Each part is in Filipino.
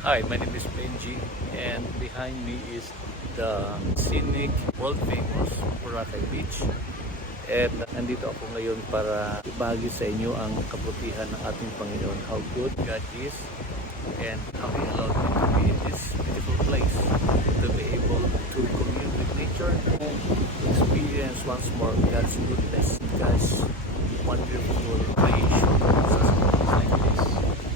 Hi, my name is Benji, and behind me is the scenic, world-famous Boracay Beach. And nandito ako ngayon para ibahagi sa inyo ang kabutihan ng ating Panginoon, how good God is, and how He allowed me to be in this beautiful place, to be able to commune with nature, and experience once more God's goodness, God's wonderful creation, such like this,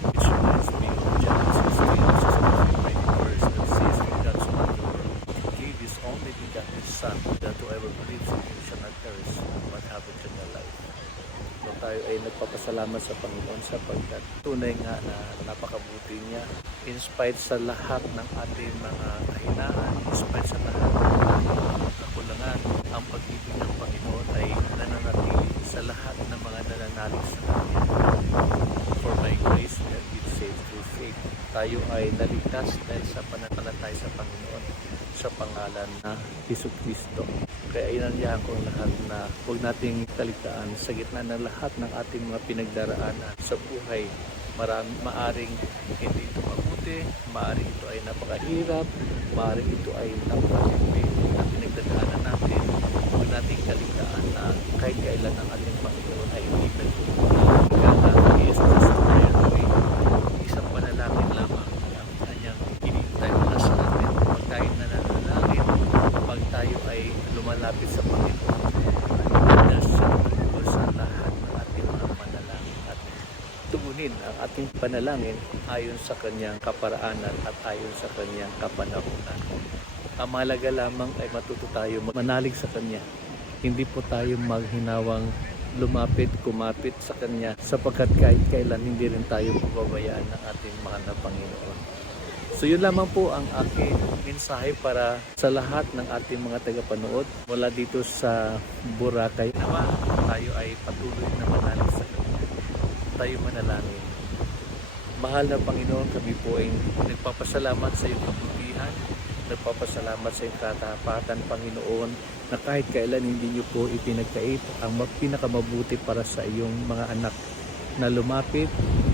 which reminds me of Genesis 3:20 verse that says, God so loved the world, He gave His only begotten Son, that whoever believes in Him shall not perish, but have eternal life. So tayo ay nagpapasalamat sa Panginoon sapagkat tunay nga na napakabuti niya in spite sa lahat ng ating mga kahinaan, in spite sa lahat ng ating kakulangan. Ang pag-ibig ng Panginoon ay nananatili sa lahat ng mga nananalig sa Kanya. For by grace we have been saved through faith. Tayo ay naligtas dahil sa pananampalataya sa Panginoon sa pangalan na Jesucristo. Kaya inanyahan ko ang lahat na huwag nating kaligtaan sa gitna ng lahat ng ating mga pinagdaraanan sa buhay. Maaring hindi ito mabuti, maaring ito ay napakahirap, maaring ito ay napakatipid na pinagdadaanan natin. Huwag nating kaligtaan na kahit kailan ang ating Panginoon ay hindi nagtutulungan. Kaya is just a prayer away. Isang panalangin lamang ang kanyang hinihintay mula sa atin. Pag tayo nananalangin, pag tayo ay lumalapit sa Panginoon, just sa lahat ng ating mga panalangin at tugunin ang ating panalangin ayon sa kanyang kaparaanan at ayon sa kanyang kapanahunan. Ang mahalaga lamang ay matuto tayo manalig sa Kanya. Hindi po tayo maghinawang kumapit sa Kanya sapagkat kahit kailan hindi rin tayo pababayaan ng ating mahal na Panginoon. So yun lamang po ang aking mensahe para sa lahat ng ating mga tagapanood mula dito sa Boracay. Nawa, tayo ay patuloy na manalig sa Kanya. Tayo manalangin. Mahal na Panginoon, kami po ay nagpapasalamat sa iyong kabutihan. Nagpapasalamat sa iyong katapatan, Panginoon, na kahit kailan hindi niyo po ipinagkait ang pinakamabuti para sa iyong mga anak na lumapit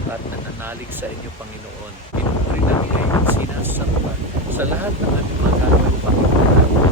at nananalig sa inyo, Panginoon. Pinupuri namin ay sinasamba sa lahat ng ating mga gagawin, Panginoon.